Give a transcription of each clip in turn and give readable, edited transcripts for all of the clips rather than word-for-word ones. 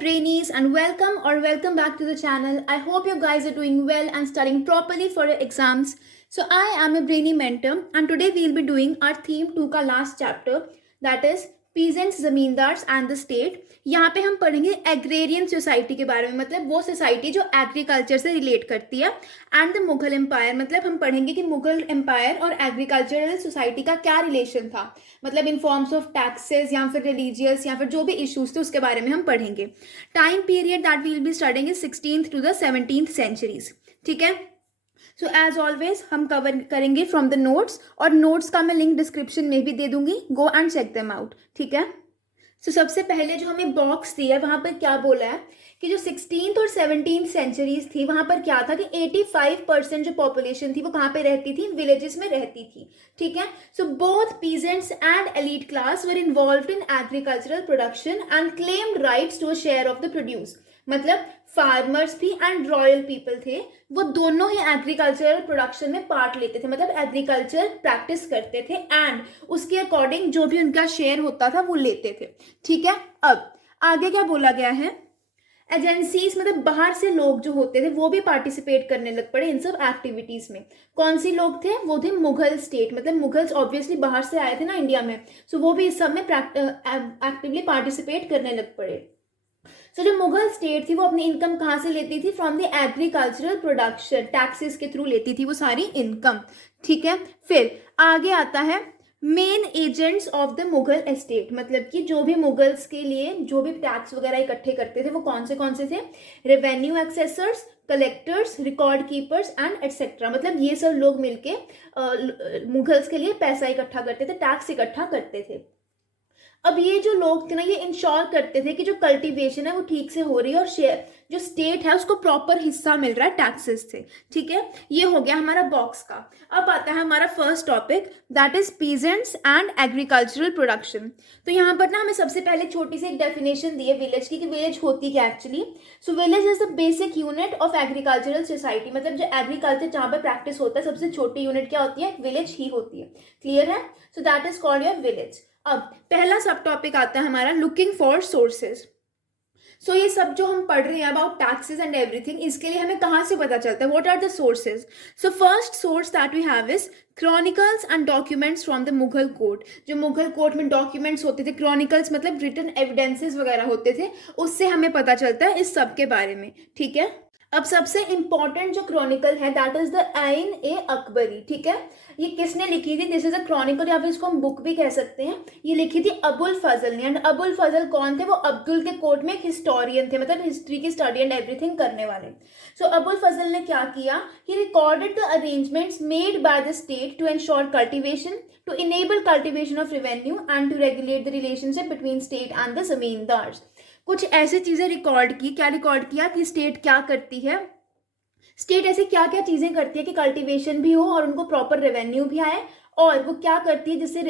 Brainees, and welcome back to the channel. I hope you guys are doing well and studying properly for your exams. So I am a Brainy mentor, and today we'll be doing our theme 2 का last chapter, that is peasants, zamindars and the state. यहाँ पे हम पढ़ेंगे agrarian society के बारे में, मतलब वो सोसाइटी जो एग्रीकल्चर से रिलेट करती है, एंड द मुगल एम्पायर, मतलब हम पढ़ेंगे कि मुगल एम्पायर और एग्रीकल्चरल सोसाइटी का क्या रिलेशन था, मतलब इन फॉर्म्स ऑफ टैक्सेस या फिर रिलीजियस या फिर जो भी इश्यूज थे उसके बारे में हम पढ़ेंगे. Time period that we will be studying is 16th to the 17th centuries. ठीक है. सो एज ऑलवेज हम कवर करेंगे फ्रॉम द नोट्स, और नोट्स का मैं लिंक डिस्क्रिप्शन में भी दे दूंगी. Go and check them out. ठीक है. सो सबसे पहले जो हमें बॉक्स दिया है वहाँ पर क्या बोला है कि जो 16th और 17th सेंचुरीज थी वहाँ पर क्या था कि 85% जो पॉपुलेशन थी वो कहाँ पे रहती थी, विलेजेस में रहती थी. ठीक है. So both peasants and elite class were involved in agricultural production and claimed rights to a share of the produce. मतलब फार्मर्स भी एंड रॉयल पीपल थे, वो दोनों ही एग्रीकल्चरल प्रोडक्शन में पार्ट लेते थे, मतलब एग्रीकल्चर प्रैक्टिस करते थे एंड उसके अकॉर्डिंग जो भी उनका शेयर होता था वो लेते थे. ठीक है. अब आगे क्या बोला गया है, एजेंसीज मतलब बाहर से लोग जो होते थे वो भी पार्टिसिपेट करने लग पड़े इन सब एक्टिविटीज में. कौन सी लोग थे, वो थे मुगल स्टेट, मतलब मुगल्स ऑब्वियसली बाहर से आए थे ना इंडिया में, सो वो भी इस सब में एक्टिवली पार्टिसिपेट करने लग पड़े. सो जो मुगल स्टेट थी वो अपनी इनकम कहाँ से लेती थी, from the agricultural production, taxes के थ्रू लेती थी वो सारी इनकम. ठीक है. फिर आगे आता है main agents of the Mughal estate, मतलब कि जो भी मुगल्स के लिए जो भी टैक्स वगैरह इकट्ठे करते थे वो कौन से थे, revenue assessors, collectors, record keepers and etcetera. मतलब ये सब लोग मिलके मुगल्स के लिए पैसा इकट्ठा करते थे, टैक्स इकट्ठा करते थे. अब ये जो लोग थे ना ये इंश्योर करते थे कि जो कल्टीवेशन है वो ठीक से हो रही है और शेयर जो स्टेट है उसको प्रॉपर हिस्सा मिल रहा है टैक्सेस से. ठीक है. ये हो गया हमारा बॉक्स का. अब आता है हमारा first topic, that is peasants and agricultural production. तो यहाँ पर ना हमें सबसे पहले छोटी सी एक डेफिनेशन दी है विलेज की, कि विलेज होती क्या actually. So village is the basic unit of agricultural society, मतलब जो एग्रीकल्चर जहाँ पर प्रैक्टिस होता है सबसे छोटी यूनिट क्या होती है, विलेज ही होती है. क्लियर है. सो that is called your village. अब पहला सब टॉपिक आता है हमारा लुकिंग फॉर सोर्सेज. सो ये सब जो हम पढ़ रहे हैं अबाउट टैक्सेस एंड एवरीथिंग, इसके लिए हमें कहाँ से पता चलता है, what are the sources. So first source that we have is chronicles and documents from the Mughal court. जो मुगल कोर्ट में डॉक्यूमेंट्स होते थे, क्रॉनिकल्स मतलब रिटन एविडेंसेस वगैरह होते थे, उससे हमें पता चलता है इस सब के बारे में. ठीक है. अब सबसे इंपॉर्टेंट जो क्रॉनिकल है that is the Ain i Akbari. ठीक है. ये किसने लिखी थी, दिस इज अ क्रॉनिकल या फिर इसको हम बुक भी कह सकते हैं. ये लिखी थी अबुल फजल ने. एंड अबुल फजल कौन थे, वो अब्दुल के कोर्ट में एक हिस्टोरियन थे, मतलब हिस्ट्री की स्टडी एंड एवरीथिंग करने वाले. सो अबुल फजल ने क्या किया, he recorded the arrangements made by the state to ensure cultivation, to enable cultivation of revenue and to regulate the relationship between state and the zamindars. कुछ ऐसी चीजें रिकॉर्ड की, क्या रिकॉर्ड किया कि स्टेट क्या करती है, स्टेट ऐसे क्या क्या चीजें करती है कि कल्टीवेशन भी हो और उनको प्रॉपर रेवेन्यू भी आए, और वो क्या करती है जिससे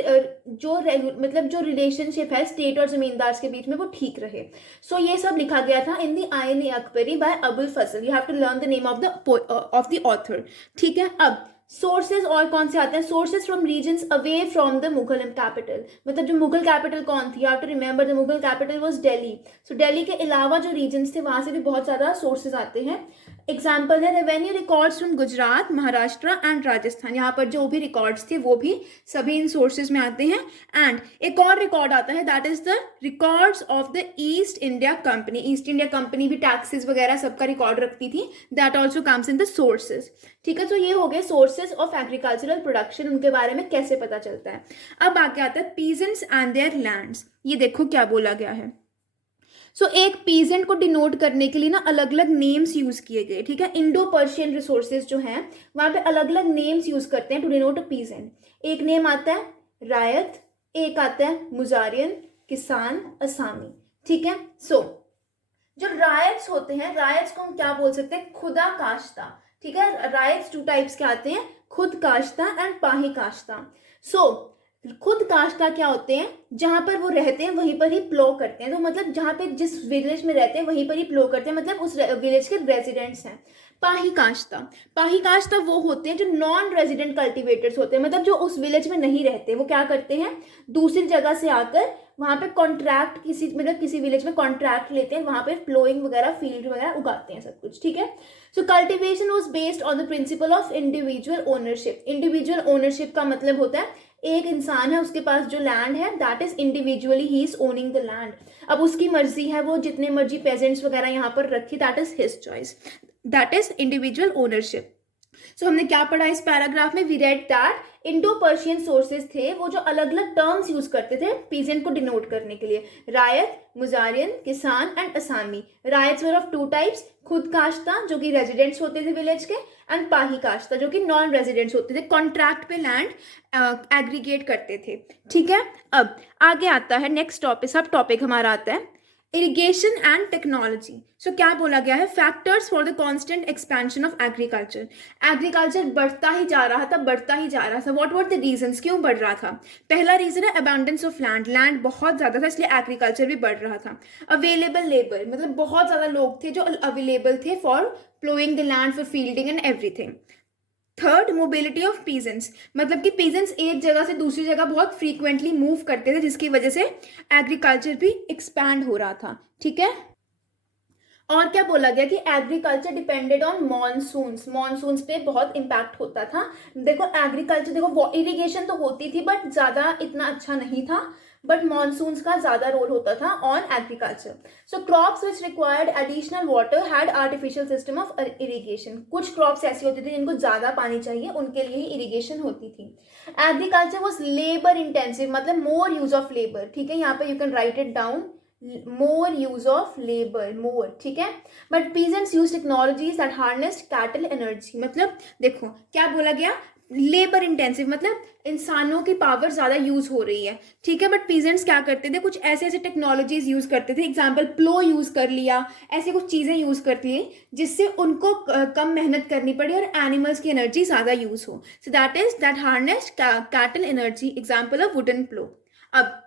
जो मतलब जो रिलेशनशिप है स्टेट और जमींदार के बीच में वो ठीक रहे. सो ये सब लिखा गया था in the Ain i Akbari by Abul Fazl. You have to learn the name of the author. ठीक है. अब सोर्सेज और कौन से आते हैं, sources from regions away from the Mughal capital, मतलब जो मुगल कैपिटल कौन थी, you have to remember the Mughal capital was Delhi. So Delhi के अलावा जो रीजन्स थे वहां से भी बहुत ज़्यादा सोर्सेज आते हैं. एग्जाम्पल है revenue records from Gujarat, Maharashtra and Rajasthan. यहाँ पर जो भी रिकॉर्ड्स थे वो भी सभी इन सोर्सेज में आते हैं. एंड एक और रिकॉर्ड आता है that is the records of the east India company. East India company भी टैक्सेस वगैरह सबका रिकॉर्ड रखती थी, that also comes in the sources. ठीक है. तो ये हो गए सोर्सेज ऑफ एग्रीकल्चरल प्रोडक्शन, उनके बारे में कैसे पता चलता है. अब आगे आता है पीजेंट्स एंड देयर लैंड्स. ये देखो क्या बोला गया है. सो एक पीजेंट को डिनोट करने के लिए ना अलग अलग नेम्स यूज किए गए. ठीक है. इंडो पर्शियन रिसोर्सेज जो हैं वहां पे अलग अलग नेम्स यूज करते हैं टू डिनोट अ पीजेंट. एक नेम आता है रायत, एक आता है मुजारियन, किसान, असामी. ठीक है. सो जो रायट्स होते हैं, रायट्स को हम क्या बोल सकते हैं, खुदा काश्ता. ठीक है. रायट्स टू टाइप्स के आते हैं, खुद काश्ता एंड पाही काश्ता. सो खुद काश्ता क्या होते हैं, जहां पर वो रहते हैं वहीं पर ही प्लो करते हैं. तो मतलब जहां पे जिस विलेज में रहते हैं वहीं पर ही प्लो करते हैं, मतलब उस विलेज के रेजिडेंट्स हैं. पाहिकाश्ता, पाहिकाश्ता वो होते हैं जो नॉन रेजिडेंट कल्टीवेटर्स होते हैं, मतलब जो उस विलेज में नहीं रहते, वो क्या करते हैं दूसरी जगह से आकर वहाँ पे कॉन्ट्रैक्ट किसी मतलब किसी विलेज में कॉन्ट्रैक्ट लेते हैं, वहाँ पे फ्लोइंग वगैरह फील्ड वगैरह उगाते हैं सब कुछ, ठीक है। So cultivation was based on the principle of individual ownership. Individual ownership का मतलब होता है एक इंसान है, उसके पास जो लैंड है that is individually he is owning the land. अब उसकी मर्जी है, वो जितने मर्जी पेजेंट्स वगैरह यहाँ पर रखी, that is his choice, that is individual ownership. So हमने क्या पढ़ा इस पैराग्राफ में, we read that Indo Persian sources थे वो जो अलग अलग टर्म्स यूज करते थे पीजेंट को डिनोट करने के लिए, रायत, मुजारियन, किसान एंड असामी। Raiyats were of two types, खुद काश्ता जो कि रेजिडेंट्स होते थे विलेज के, एंड पाही काश्ता जो कि नॉन रेजिडेंट्स होते थे, कॉन्ट्रैक्ट पे लैंड एग्रीगेट करते थे, ठीक है। अब आगे आता है नेक्स्ट टॉपिक, सब टॉपिक हमारा आता है इरिगेशन एंड टेक्नोलॉजी। सो क्या बोला गया है, factors for the constant expansion of agriculture. Agriculture बढ़ता ही जा रहा था, बढ़ता ही जा रहा था। व्हाट वर द रीजंस, क्यों बढ़ रहा था? पहला रीजन है अबंडेंस ऑफ लैंड, लैंड बहुत ज़्यादा था इसलिए एग्रीकल्चर भी बढ़ रहा था। अवेलेबल लेबर, मतलब बहुत ज़्यादा लोग थे जो अवेलेबल थे for ploughing the land, for fielding and everything. Third, mobility of peasants, मतलब कि पीजेंट्स एक जगह से दूसरी जगह बहुत फ्रीक्वेंटली मूव करते थे जिसकी वजह से एग्रीकल्चर भी एक्सपैंड हो रहा था, ठीक है। और क्या बोला गया कि agriculture depended on monsoons, monsoons पे बहुत इम्पैक्ट होता था। देखो एग्रीकल्चर, देखो इरिगेशन तो होती थी बट ज़्यादा इतना अच्छा नहीं था, बट मॉनसून्स का ज़्यादा रोल होता था on agriculture. So crops which required additional water had artificial system of irrigation. कुछ क्रॉप्स ऐसी होती थी जिनको ज़्यादा पानी चाहिए, उनके लिए ही इरिगेशन होती थी। एग्रीकल्चर वॉज लेबर इंटेंसिव, मतलब मोर यूज ऑफ लेबर, ठीक है, यहाँ पे you can write it down, more use of labour, more, ठीक है। But peasants use technologies that harnessed cattle energy, मतलब देखो क्या बोला गया, लेबर इंटेंसिव मतलब इंसानों की पावर ज़्यादा यूज़ हो रही है, ठीक है। बट पीजेंट्स क्या करते थे, कुछ ऐसे ऐसे टेक्नोलॉजीज यूज़ करते थे, एग्जाम्पल प्लो यूज़ कर लिया, ऐसे कुछ चीज़ें यूज़ करती है जिससे उनको कम मेहनत करनी पड़ी और एनिमल्स की एनर्जी ज़्यादा यूज़ हो। So that is that harnessed cattle energy, example of wooden plough. अब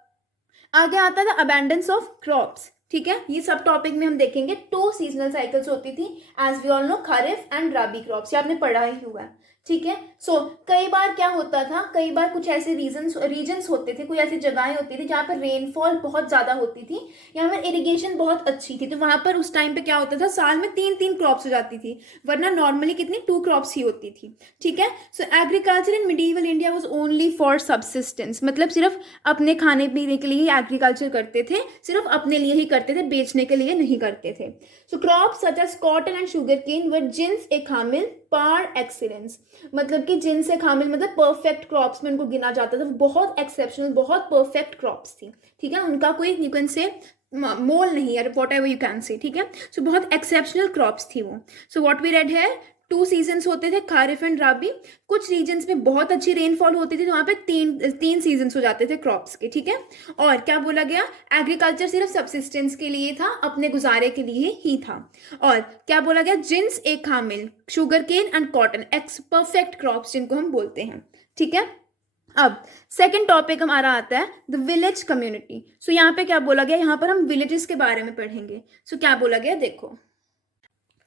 आगे आता था अबेंडेंस ऑफ क्रॉप्स, ठीक है। ये सब टॉपिक में हम देखेंगे। 2 सीजनल साइकिल्स होती थी as we all know, kharif and rabi crops, ये आपने पढ़ा ही हुआ है, ठीक है। सो कई बार क्या होता था, कई बार कुछ ऐसे रीजन्स होते थे, कोई ऐसी जगहें होती थी जहाँ पर रेनफॉल बहुत ज़्यादा होती थी, यहाँ पर इरिगेशन बहुत अच्छी थी, तो वहाँ पर उस टाइम पे क्या होता था, साल में 3 क्रॉप्स हो जाती थी, वरना नॉर्मली कितनी 2 क्रॉप्स ही होती थी, ठीक है। सो agriculture in medieval India was only for subsistence, मतलब सिर्फ अपने खाने पीने के लिए ही एग्रीकल्चर करते थे, सिर्फ अपने लिए ही करते थे, बेचने के लिए नहीं करते थे। So crops such as cotton and sugar cane were jins i kamil par excellence, मतलब कि जिन से खामिल मतलब परफेक्ट क्रॉप्स में उनको गिना जाता था, बहुत एक्सेप्शनल, बहुत परफेक्ट क्रॉप्स थी, ठीक है। उनका कोई यू कैन से मोल नहीं है, वॉट एवर यू कैन से, ठीक है। सो बहुत एक्सेप्शनल क्रॉप्स थी वो। सो व्हाट वी रेड है, 2 सीजन्स होते थे, खारिफ एंड राबी। कुछ रीजन्स में बहुत अच्छी रेनफॉल होती थी तो वहाँ पे तीन सीजन्स हो जाते थे क्रॉप्स के, ठीक है। और क्या बोला गया, एग्रीकल्चर सिर्फ सबसिस्टेंस के लिए था, अपने गुजारे के लिए ही था। और क्या बोला गया, जिन्स एक kamil, sugar cane and cotton, ex perfect crops जिनको हम बोलते हैं, ठीक है। अब सेकंड टॉपिक हमारा आता है द विलेज कम्युनिटी। सो यहाँ पे क्या बोला गया, यहाँ पर हम विलेजेस के बारे में पढ़ेंगे। सो क्या बोला गया देखो,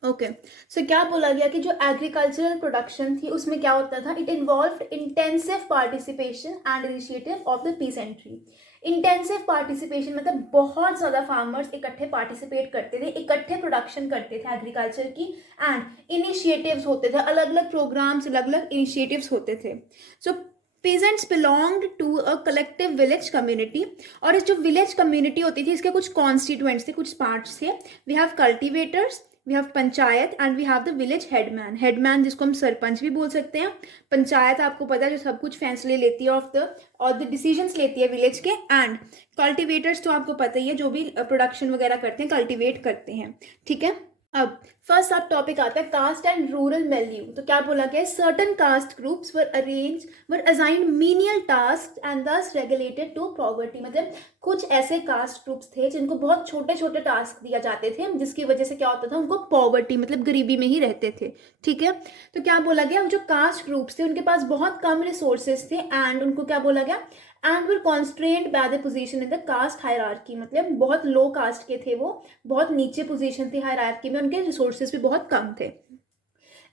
ओके। सो क्या बोला गया कि जो एग्रीकल्चरल प्रोडक्शन थी उसमें क्या होता था, it involve intensive participation and initiative of the peasantry. Intensive participation मतलब बहुत ज़्यादा फार्मर्स इकट्ठे पार्टिसिपेट करते थे, इकट्ठे प्रोडक्शन करते थे एग्रीकल्चर की, एंड इनिशिएटिव्स होते थे, अलग अलग प्रोग्राम्स, अलग अलग इनिशिएटिव्स होते थे। सो peasants belonged to a collective village community, और इस जो विलेज कम्युनिटी होती थी इसके कुछ कॉन्स्टिट्यूएंट्स थे, कुछ पार्ट्स थे। We have cultivators, we have panchayat and we have the village headman. Headman जिसको हम सरपंच भी बोल सकते हैं। पंचायत आपको पता है जो सब कुछ फैसले लेती है और द डिसीजंस लेती है विलेज के। एंड कल्टिवेटर्स तो आपको पता ही है, जो भी प्रोडक्शन वगैरह करते हैं, कल्टिवेट करते हैं, ठीक है। अब फर्स्ट सब टॉपिक आता है कास्ट एंड रूरल वैल्यू। तो क्या बोला गया, certain caste groups were assigned menial task and दस रेगुलेटेड टू पॉवर्टी, मतलब कुछ ऐसे कास्ट ग्रुप्स थे जिनको बहुत छोटे छोटे टास्क दिया जाते थे, जिसकी वजह से क्या होता था, उनको पॉवर्टी मतलब गरीबी में ही रहते थे, ठीक है। तो क्या बोला गया, जो कास्ट ग्रुप्स थे उनके पास बहुत कम रिसोर्सेज थे, एंड उनको क्या बोला गया, and were constrained by the position in the caste hierarchy, मतलब बहुत लो कास्ट के थे वो, बहुत नीचे पोजीशन थी हायरार्की में, उनके रिसोर्सेज भी बहुत कम थे।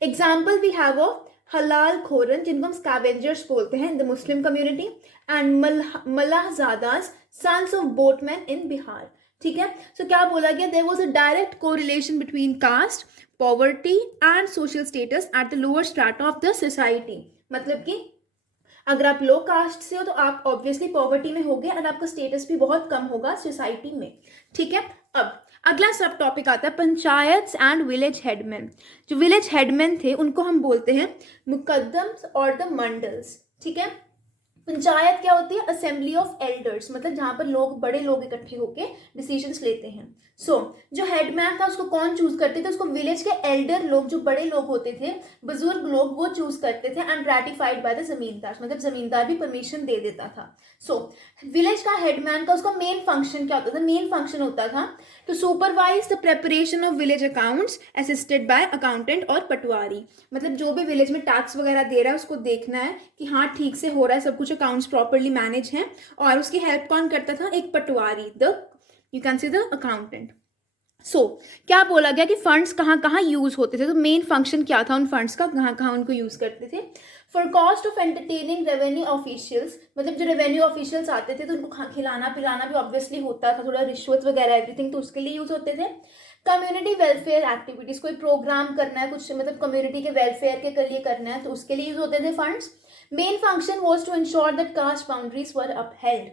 एग्जाम्पल वी हैव ऑफ हलाल खोरन, जिनको हम स्कैवेंजर्स बोलते हैं in the Muslim community, and Mallahzadas, sons of boatman in Bihar. ठीक है. सो क्या बोला गया, there was a direct correlation between caste, poverty and social status at the lower strata of the society. मतलब कि अगर आप लो कास्ट से हो तो आप ऑब्वियसली पॉवर्टी में होगे और आपका स्टेटस भी बहुत कम होगा सोसाइटी में. ठीक है. अब अगला सब टॉपिक आता है पंचायत एंड विलेज हेडमैन. जो विलेज हेडमैन थे उनको हम बोलते हैं मुकद्दम्स और द मंडल्स. ठीक है. पंचायत क्या होती है, असेंबली ऑफ एल्डर्स, मतलब जहाँ पर लोग, बड़े लोग इकट्ठे होकर डिसीजंस लेते हैं. जो हेडमैन था उसको कौन चूज करते थे, उसको विलेज के एल्डर लोग, जो बड़े लोग होते थे, बुजुर्ग लोग, वो चूज करते थे एंड रैटिफाइड बाय द जमींदार, मतलब जमींदार भी परमिशन दे देता था. विलेज का हेडमैन का उसका मेन फंक्शन क्या होता था, मेन फंक्शन होता था to supervise the preparation of village accounts assisted by accountant और पटवारी. मतलब जो भी विलेज में टैक्स वगैरह दे रहा है उसको देखना है कि हाँ ठीक से हो रहा है, सब कुछ अकाउंट्स प्रॉपरली मैनेज हैं, और उसकी हेल्प कौन करता था, एक patwari, the you can see the accountant. क्या बोला गया कि फंड्स कहाँ कहाँ यूज होते थे, तो मेन फंक्शन क्या था उन फंड्स का, कहाँ कहाँ उनको यूज करते थे. For cost of entertaining revenue officials, मतलब जो रेवेन्यू ऑफिशियल्स आते थे तो उनको खिलाना पिलाना भी ऑब्वियसली होता था, थोड़ा रिश्वत वगैरह एवरीथिंग, तो उसके लिए यूज होते थे. कम्युनिटी वेलफेयर एक्टिविटीज, कोई प्रोग्राम करना है कुछ, मतलब कम्युनिटी के वेलफेयर के लिए करना है, तो उसके लिए यूज होते थे funds. Main function was to ensure that caste boundaries were upheld.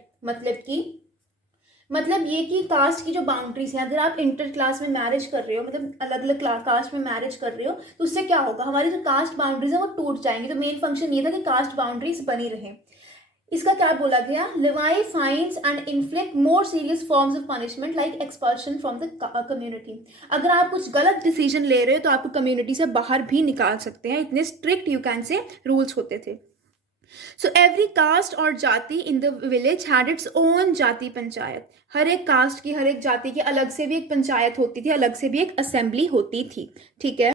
मतलब ये कि कास्ट की जो बाउंड्रीज है, अगर आप इंटर क्लास में मैरिज कर रहे हो, मतलब अलग अलग कास्ट में मैरिज कर रहे हो, तो उससे क्या होगा, हमारी जो कास्ट बाउंड्रीज है वो टूट जाएंगी. तो मेन फंक्शन ये था कि कास्ट बाउंड्रीज बनी रहे. इसका क्या बोला गया, levy fines and inflict more serious forms of punishment like expulsion from the community. अगर आप कुछ गलत डिसीजन ले रहे हो तो आपको कम्युनिटी से बाहर भी निकाल सकते हैं, इतने स्ट्रिक्ट यू कैन से रूल्स होते थे. So every caste और जाति in the village had its own जाति पंचायत. हर एक कास्ट की, हर एक जाति की अलग से भी एक पंचायत होती थी, अलग से भी एक असेंबली होती थी. ठीक है.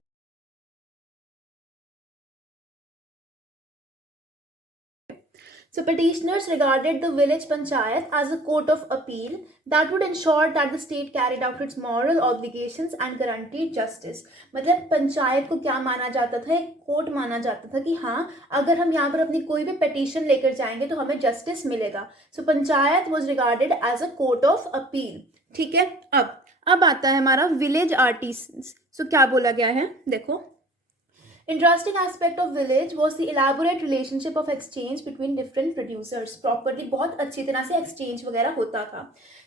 So petitioners regarded the village panchayat as a court of appeal that would ensure that the state carried out its moral obligations and guaranteed justice. मतलब पंचायत को क्या माना जाता था, एक कोर्ट माना जाता था कि हाँ अगर हम यहाँ पर अपनी कोई भी पिटीशन लेकर जाएंगे तो हमें जस्टिस मिलेगा. So panchayat was regarded as a court of appeal. ठीक है. अब आता है हमारा विलेज आर्टिसंस. क्या बोला गया है, देखो. Interesting aspect of village was the elaborate relationship of exchange between different producers. Properly बहुत अच्छी तरह से exchange वगैरह होता था.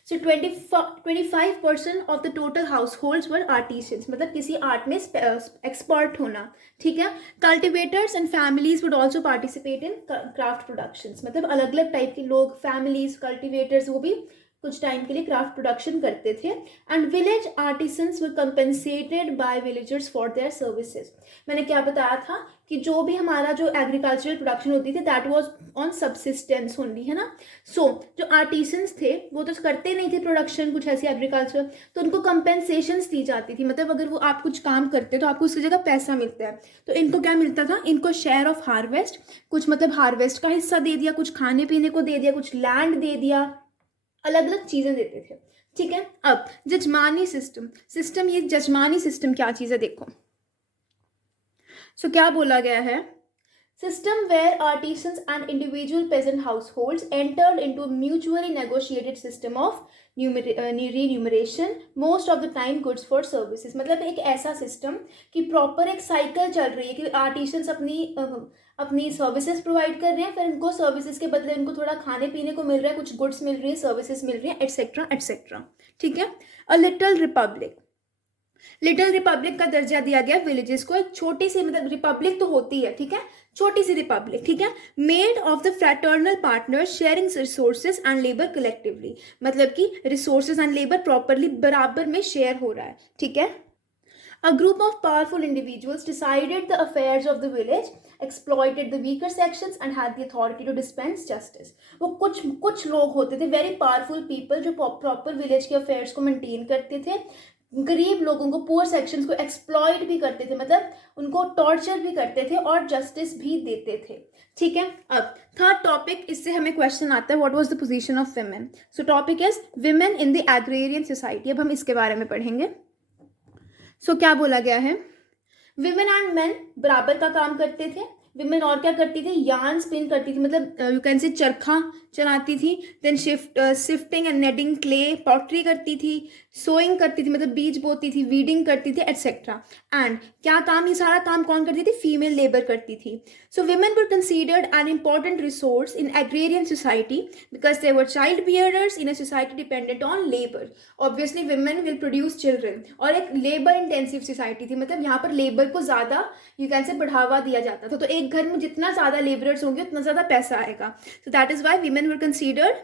So 25% of the total households were artisans, मतलब किसी आर्ट में expert होना. ठीक है. Cultivators and families would also participate in craft productions. मतलब अलग अलग टाइप के लोग, families, cultivators, वो भी कुछ टाइम के लिए क्राफ्ट प्रोडक्शन करते थे. And village artisans were compensated by villagers for their services. मैंने क्या बताया था कि जो भी हमारा जो एग्रीकल्चरल प्रोडक्शन होती थी that was on subsistence only, है ना. जो आर्टिसंस थे वो तो करते नहीं थे प्रोडक्शन कुछ ऐसी एग्रीकल्चर, तो उनको कंपेंसेशंस दी जाती थी. मतलब अगर वो आप कुछ काम करते तो आपको उसकी जगह पैसा मिलता है. तो इनको क्या मिलता था, इनको शेयर ऑफ हार्वेस्ट, कुछ मतलब हार्वेस्ट का हिस्सा दे दिया, कुछ खाने पीने को दे दिया, कुछ लैंड दे दिया, अलग अलग चीजें देते थे. ठीक है. अब जजमानी सिस्टम ये जजमानी सिस्टम क्या चीज है, देखो. क्या बोला गया है, system where artisans and individual peasant households entered into a mutually negotiated system of remuneration, most of the time goods for services. मतलब एक ऐसा सिस्टम कि प्रॉपर एक साइकिल चल रही है कि आर्टिसंस अपनी सर्विसेज प्रोवाइड कर रहे हैं, फिर इनको सर्विसेज के बदले उनको थोड़ा खाने पीने को मिल रहा है, कुछ गुड्स मिल रही है, सर्विसेज मिल रही है, एटसेट्रा एटसेट्रा. ठीक है. अ लिटिल रिपब्लिक का दर्जा दिया गया विलेजेस को. एक छोटी सी, मतलब रिपब्लिक तो होती है, ठीक है, छोटी सी रिपब्लिक. ठीक है. Made of the fraternal partners sharing resources and labour collectively. मतलब कि रिसोर्सेज एंड लेबर प्रॉपरली बराबर में शेयर हो रहा है. ठीक है. A group of powerful individuals decided the affairs of the village, exploited the weaker sections and had the authority to dispense justice. वो कुछ लोग होते थे, very powerful people, जो proper village के affairs को maintain करते थे, गरीब लोगों को, पुअर सेक्शंस को एक्सप्लॉइट भी करते थे, मतलब उनको टॉर्चर भी करते थे और जस्टिस भी देते थे. ठीक है. अब थर्ड टॉपिक, इससे हमें क्वेश्चन आता है, what was the position of women. Topic is women in the agrarian society. अब हम इसके बारे में पढ़ेंगे. क्या बोला गया है, विमेन एंड मेन बराबर का काम करते थे। विमेन और क्या करती थी, यार्न स्पिन करती थी, मतलब यू कैन से चरखा चलाती थी। Then shifting and kneading clay, pottery करती थी, सोइंग करती थी मतलब बीज बोती थी, वीडिंग करती थी एटसेट्रा। एंड क्या काम, ये सारा काम कौन करती थी, फीमेल लेबर करती थी। So women were considered an important resource in agrarian society because they were child bearers in a society dependent on labour. Obviously women will produce children, और एक लेबर इंटेंसिव सोसाइटी थी, मतलब यहाँ पर labour को ज़्यादा यू कैन से बढ़ावा दिया जाता था। तो एक घर में जितना ज़्यादा लेबरर्स होंगे उतना ज़्यादा पैसा आएगा। So that is why women were considered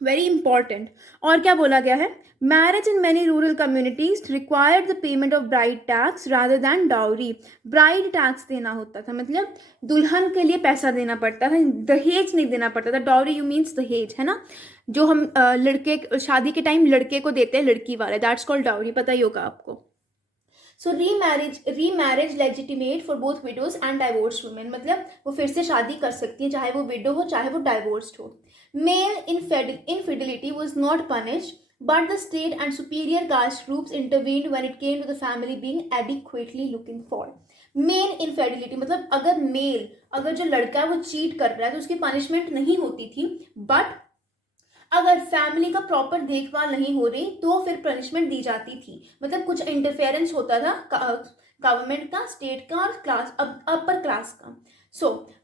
very important. और क्या बोला गया है, marriage in many rural communities required the payment of bride tax rather than dowry. Bride tax देना होता था, मतलब दुल्हन के लिए पैसा देना पड़ता था, दहेज नहीं देना पड़ता था। डाउरी यू मीन्स दहेज, है ना, जो हम लड़के शादी के टाइम लड़के को देते हैं लड़की वाले, दैट्स कॉल्ड डाउरी, पता ही होगा आपको। So remarriage legitimate for both widows and divorced women, मतलब वो फिर से शादी कर सकती है चाहे वो विडो हो चाहे वो डाइवोर्स्ड हो। Male infidelity was not punished, but the state and superior caste groups intervened when it came to the family being adequately looking for. Male infidelity मतलब अगर जो लड़का है वो चीट कर रहा है तो उसकी पनिशमेंट नहीं होती थी, बट अगर फैमिली का प्रॉपर देखभाल नहीं हो रही तो फिर पनिशमेंट दी जाती थी। मतलब कुछ इंटरफेरेंस होता था गवर्नमेंट का, स्टेट का और क्लास अपर क्लास का।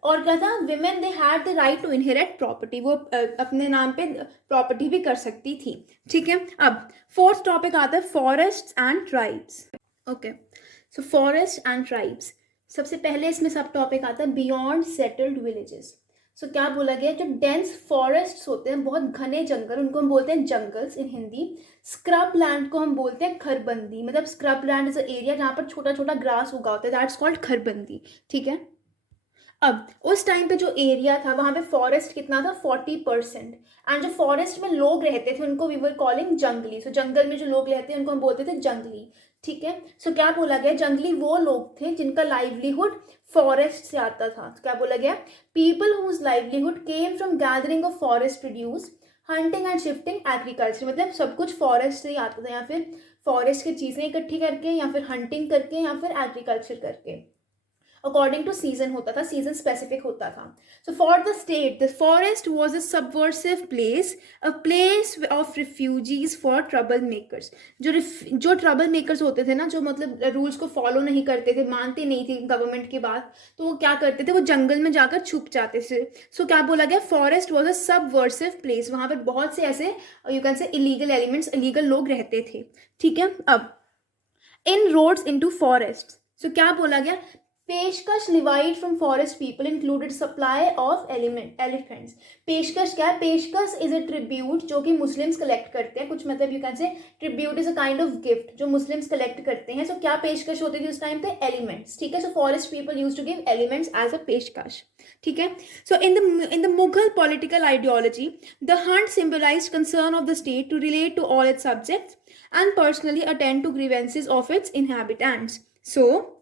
और क्या था, women they had the right to inherit property, वो अपने नाम पे प्रॉपर्टी भी कर सकती थी। ठीक है, अब फोर्थ टॉपिक आता है forest and tribes. Okay, so forest and tribes, सबसे पहले इसमें सब टॉपिक आता है बियॉन्ड सेटल्ड विलेजेस। सो क्या बोला गया, जो डेंस फॉरेस्ट होते हैं, बहुत घने जंगल, उनको हम बोलते हैं जंगल्स इन हिंदी। स्क्रब लैंड को हम बोलते हैं खरबंदी, मतलब scrub land is a area जहाँ पर छोटा छोटा ग्रास उगा होता है, दैट्स कॉल्ड खरबंदी। ठीक है, अब उस टाइम पे जो एरिया था वहाँ पे फॉरेस्ट कितना था, 40%। एंड जो फॉरेस्ट में लोग रहते थे उनको वी वर कॉलिंग जंगली। सो जंगल में जो लोग रहते हैं उनको हम बोलते थे जंगली। ठीक है, सो क्या बोला गया, जंगली वो लोग थे जिनका लाइवलीहुड फॉरेस्ट से आता था। तो क्या बोला गया, people whose livelihood came from gathering of forest produce, hunting and shifting agriculture, मतलब सब कुछ फॉरेस्ट से ही आता था, या फिर फॉरेस्ट की चीज़ें इकट्ठी करके, या फिर हंटिंग करके, या फिर एग्रीकल्चर करके। अकॉर्डिंग टू सीजन होता था, सीजन स्पेसिफिक होता था। So for the state the forest was a subversive place, a place of refugees for trouble makers. जो ट्रबल मेकर्स होते थे ना, जो मतलब रूल्स को फॉलो नहीं करते थे, मानते नहीं थे गवर्नमेंट की बात, तो वो क्या करते थे, वो जंगल में जाकर छुप जाते थे। सो क्या बोला गया, forest was a subversive place, वहाँ पर बहुत से ऐसे यू कैन से इलीगल एलिमेंट्स, इलीगल लोग रहते थे। ठीक है, अब इन रोड्स इनटू फॉरेस्ट, सो क्या बोला गया, पेशकश levied from forest people included supply of elephants. पेशकश क्या है, पेशकश इज अ ट्रिब्यूट जो कि मुस्लिम्स कलेक्ट करते हैं, कुछ मतलब यू कैन से tribute is a kind of gift जो मुस्लिम्स कलेक्ट करते हैं। सो क्या पेशकश होती थी उस टाइम पे, एलिमेंट्स। ठीक है, so forest people use to give elements as a peshkash. ठीक है, so in the Mughal political ideology the hunt symbolise concern of the state to relate to all its subjects and personally attend to grievances of its inhabitants. So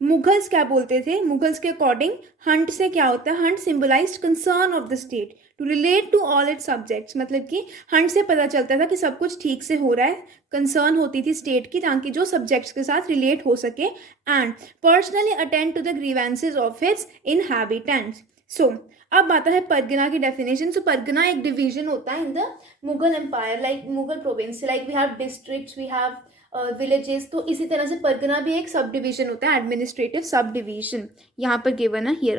Mughals क्या बोलते थे, Mughals के according Hunt से क्या होता है, hunt symbolised concern of the state to relate to all its subjects, मतलब कि हंट से पता चलता था कि सब कुछ ठीक से हो रहा है, कंसर्न होती थी स्टेट की ताकि जो सब्जेक्ट्स के साथ रिलेट हो सके, and personally attend to the grievances of its inhabitants. So अब आता है परगना की डेफिनेशन। सो परगना एक डिवीजन होता है in the Mughal empire, like Mughal province, like we have districts, we have villages, तो इसी तरह से परगना भी एक सब डिवीजन होता है, एडमिनिस्ट्रेटिव सब डिवीजन, यहाँ पर गिवन है हियर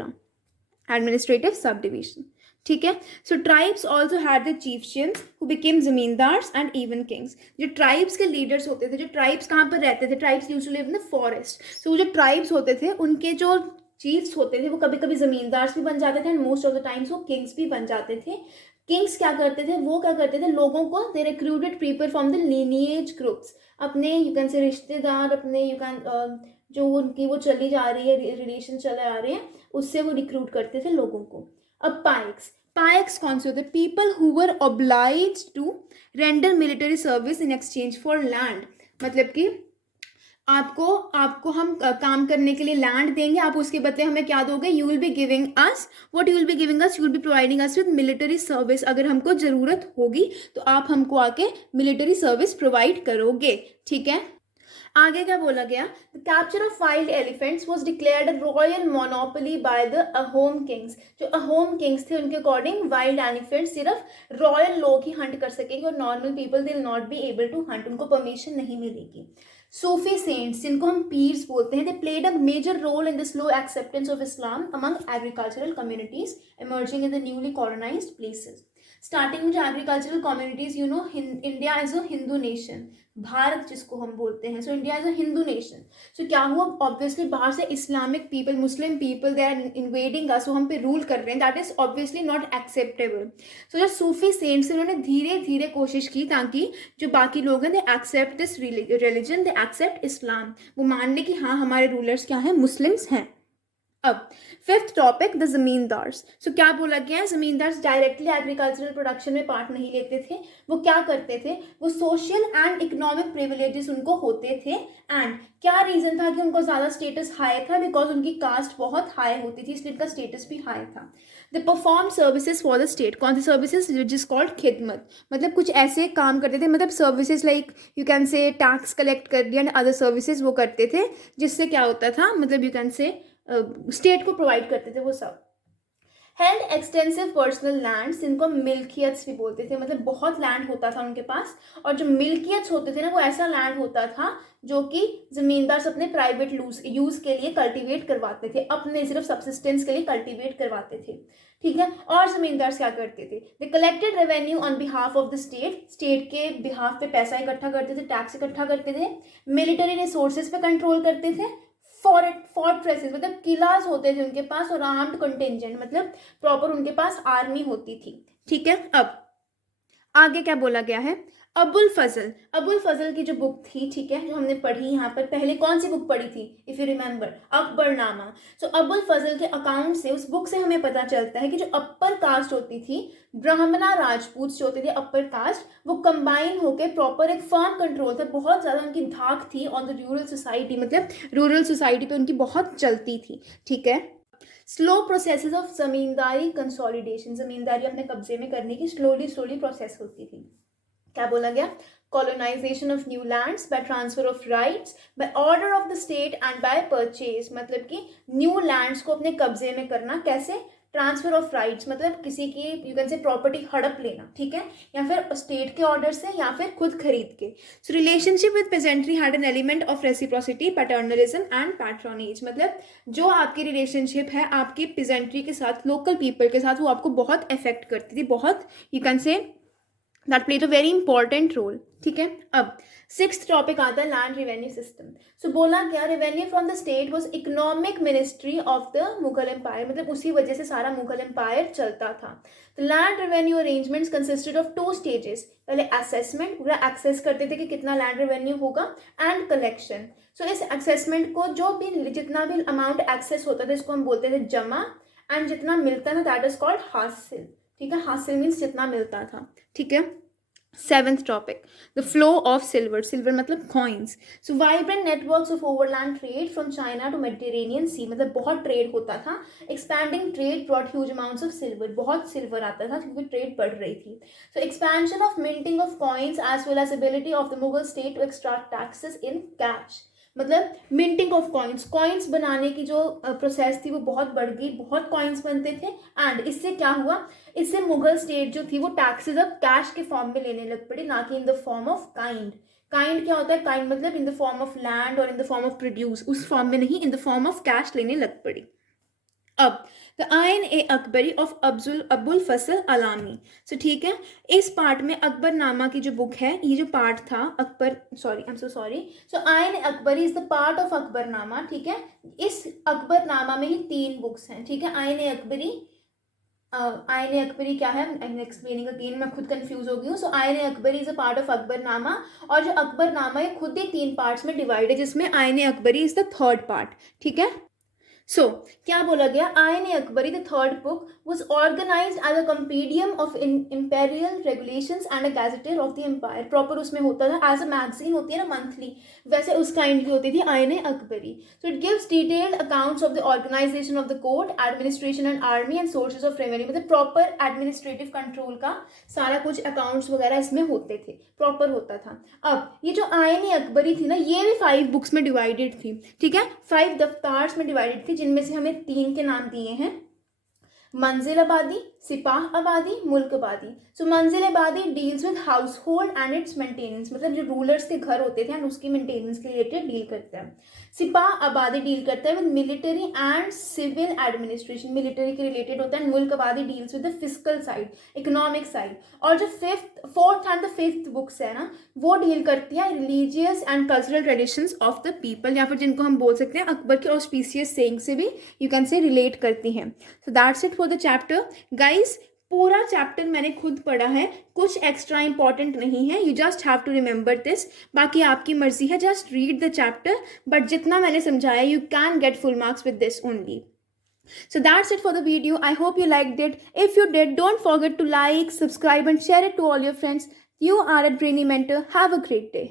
एडमिनिस्ट्रेटिव सब डिवीजन। ठीक है, so tribes also had the chieftains who became zamindars and even kings. जो ट्राइब्स के लीडर्स होते थे, जो ट्राइब्स कहाँ पर रहते थे, tribes used to live in the forest, so जो ट्राइब्स होते थे उनके जो चीफ्स होते थे वो कभी कभी जमींदार्स भी बन जाते थे, and most of the times वो किंग्स भी बन जाते थे। किंग्स क्या करते थे, वो क्या करते थे, लोगों को they recruited people from the lineage groups, अपने यू कैन से रिश्तेदार, अपने यू कैन जो उनकी वो चली जा रही है, रिलेशन चले आ रहे हैं, उससे वो रिक्रूट करते थे लोगों को। अब पाइक्स कौन से होते, people who were obliged to render military service in exchange for land, मतलब कि आपको हम काम करने के लिए लैंड देंगे, आप उसके बदले हमें क्या दोगे, you will be giving us what you will be giving us, you will be providing us with military service, अगर हमको ज़रूरत होगी तो आप हमको आके मिलिट्री सर्विस प्रोवाइड करोगे। ठीक है, आगे क्या बोला गया, the capture of wild elephants was declared a royal monopoly by the Ahom kings. जो अहोम किंग्स थे उनके अकॉर्डिंग वाइल्ड एलिफेंट सिर्फ रॉयल लोग ही हंट कर सकेंगे और normal people they will not be able to hunt, उनको परमिशन नहीं मिलेगी। सूफी सेंट्स जिनको हम पीर्स बोलते हैं, they played a major role in the slow acceptance of Islam among agricultural communities emerging in the newly colonised places. Starting में जो agricultural communities, you know, India as a Hindu nation, Bharat जिसको हम बोलते हैं, so India is a Hindu nation. So क्या हुआ, obviously बाहर से Islamic people, Muslim people, they are invading us, वो हम पे रूल कर रहे हैं, that is obviously not acceptable. So जो सूफी सेंट्स उन्होंने धीरे धीरे कोशिश की ताकि जो बाकी लोग हैं they accept this religion, they accept Islam, वो मान ले कि हाँ हमारे रूलर्स क्या हैं, मुस्लिम्स हैं। अब फिफ्थ टॉपिक, द जमींदार्स। सो क्या बोला गया है, जमींदार्स डायरेक्टली एग्रीकल्चरल प्रोडक्शन में पार्ट नहीं लेते थे। वो क्या करते थे, वो सोशल एंड इकोनॉमिक प्रिविलेजेस उनको होते थे। एंड क्या रीजन था कि उनको ज़्यादा स्टेटस हाई था, बिकॉज उनकी कास्ट बहुत हाई होती थी, इसलिए उनका स्टेटस भी हाई था। The perform services for the state, कौन सी सर्विसेज, विच इज कॉल्ड खिदमत, मतलब कुछ ऐसे काम करते थे, मतलब सर्विसेज लाइक यू कैन से टैक्स कलेक्ट कर दिया एंड अदर सर्विसेज वो करते थे, जिससे क्या होता था, मतलब यू कैन से स्टेट को प्रोवाइड करते थे वो सब। हैंड एक्सटेंसिव पर्सनल लैंड, जिनको मिल्कियट्स भी बोलते थे, मतलब बहुत लैंड होता था उनके पास, और जो मिल्कियट्स होते थे ना वो ऐसा लैंड होता था जो कि जमींदार अपने प्राइवेट यूज के लिए कल्टीवेट करवाते थे, अपने सिर्फ सब्सिस्टेंस के लिए कल्टीवेट करवाते थे, ठीक है। और जमींदार क्या करते थे, they collected revenue on behalf of the state, state के बिहाफ पे पैसा इकट्ठा करते थे, टैक्स इकट्ठा करते थे, मिलिट्री रिसोर्सेज पे कंट्रोल करते थे, फोर्ट्रेसेस मतलब किलास होते थे उनके पास, और आर्म्ड कंटिजेंट मतलब प्रॉपर उनके पास आर्मी होती थी, ठीक है। अब आगे क्या बोला गया है, अबुल फजल की जो बुक थी, ठीक है, जो हमने पढ़ी यहाँ पर, पहले कौन सी बुक पढ़ी थी, इफ यू रिमेंबर, अकबरनामा। सो अबुल फजल के अकाउंट से, उस बुक से हमें पता चलता है कि जो अपर कास्ट होती थी, ब्राह्मणा राजपूत जो होते थे अपर कास्ट, वो कंबाइन होकर प्रॉपर एक फर्म कंट्रोल था, बहुत ज़्यादा उनकी धाक थी ऑन द रूरल सोसाइटी, मतलब रूरल सोसाइटी पे उनकी बहुत चलती थी, ठीक है। Slow processes of zamindari consolidation, zamindari अपने कब्जे में करने की स्लोली प्रोसेस होती थी। क्या बोला गया, colonisation of new lands by transfer of rights by order of the state and by purchase, मतलब कि न्यू लैंड्स को अपने कब्जे में करना, कैसे, ट्रांसफर ऑफ राइट्स मतलब किसी की यू कैन से प्रॉपर्टी हड़प लेना, ठीक है, या फिर स्टेट के ऑर्डर से या फिर खुद खरीद के। So relationship with peasantry had an element of reciprocity, paternalism and patronage, मतलब जो आपकी रिलेशनशिप है आपकी पेजेंट्री के साथ, लोकल पीपल के साथ, वो आपको बहुत अफेक्ट करती थी, बहुत you can say that played a very important role, ठीक है। अब सिक्स्थ टॉपिक आता है लैंड रेवेन्यू सिस्टम। सो बोला क्या, revenue from the state was economic ministry of the Mughal empire, मतलब उसी वजह से सारा मुगल एम्पायर चलता था। The land revenue arrangements consisted of 2 stages, पहले असेसमेंट, पूरा एक्सेस करते थे कि कितना लैंड रेवेन्यू होगा, एंड कलेक्शन। सो इस असेसमेंट को जो भी जितना भी अमाउंट एक्सेस होता था इसको हम बोलते थे जमा, एंड जितना मिलता था दैट इज कॉल्ड हासिल, ठीक है, हासिल मीन्स जितना मिलता था, ठीक है। Seventh topic, the flow of silver मतलब coins. So vibrant networks of overland trade from China to Mediterranean sea, मतलब बहुत ट्रेड होता था, expanding trade brought huge amounts of silver, बहुत सिल्वर आता था क्योंकि ट्रेड बढ़ रही थी। So expansion of minting of coins as well as ability of the Mughal state to extract taxes in cash, मतलब मिंटिंग ऑफ कॉइन्स बनाने की जो प्रोसेस थी वो बहुत बढ़ गई, बहुत कॉइन्स बनते थे, एंड इससे क्या हुआ, इससे मुगल स्टेट जो थी वो टैक्सेस अब कैश के फॉर्म में लेने लग पड़ी, ना कि in the form of kind क्या होता है, काइंड मतलब in the form of land और in the form of produce, उस फॉर्म में नहीं, in the form of cash लेने लग पड़ी। अब द आयन ए अकबरी ऑफ अबुल फसल अलामी। सो ठीक है, इस पार्ट में अकबरनामा की जो बुक है, ये जो पार्ट था I am so sorry, so Ain Akbari is the part of Akbarnama, ठीक है। इस अकबरनामा में ही 3 बुक्स हैं, ठीक है। आयन अकबरी क्या है, आई एम एक्सप्लेनिंग अगेन, मैं खुद कंफ्यूज हो गई हूँ। So Ain Akbari is a part of Akbarnama, और जो अकबरनामा है खुद ही 3 पार्ट्स में डिवाइड है, जिसमें ion Akbari is the 3rd part, ठीक है। सो क्या बोला गया, ion Akbari the third book was organized as a compendium of imperial regulations and a gazetteer of the empire. Proper उसमें होता था एज अ मैगजीन होती है ना मंथली, वैसे उस काइंड की होती थी Ain Akbari. So it gives detailed accounts of the organisation of the court, administration and army and sources of revenue. मतलब प्रॉपर एडमिनिस्ट्रेटिव कंट्रोल का सारा कुछ अकाउंट्स वगैरह इसमें होते थे, प्रॉपर होता था. अब ये जो आयन अकबरी थी ना, ये भी 5 बुक्स में डिवाइडेड थी. ठीक है, 5 दफ्तार्स में डिवाइडेड थी, जिनमें से हमें 3 के नाम दिए हैं, मंजिल आबादी, सिपाह आबादी, मुल्क आबादी. सो मंजिल आबादी deals with house hold and it's maintenance, मतलब जो रूलर्स के घर होते थे एंड उसकी मेंटेनेंस के रिलेटेड डील करता है. सिपाह आबादी डील करता है with military and civil administration, military के रिलेटेड होता है. Mulk Abadi deals with the physical side, economic side. और जो fourth and the fifth books है ना, वो डील करती है religious and cultural traditions of the people, या फिर जिनको हम बोल सकते हैं अकबर के ऑस्पिशियस सेइंग से भी यू कैन से रिलेट करती हैं. So that's it for the chapter guys. पूरा चैप्टर मैंने खुद पढ़ा है, कुछ एक्स्ट्रा इंपॉर्टेंट नहीं है, you just have to remember this. बाकी आपकी मर्जी है, just read the chapter, but जितना मैंने समझाया you can get full marks with this only. So that's it for the video. I hope you liked it. If you did, don't forget to like, subscribe and share it to all your friends. You are a Brainy Mentor. Have a great day.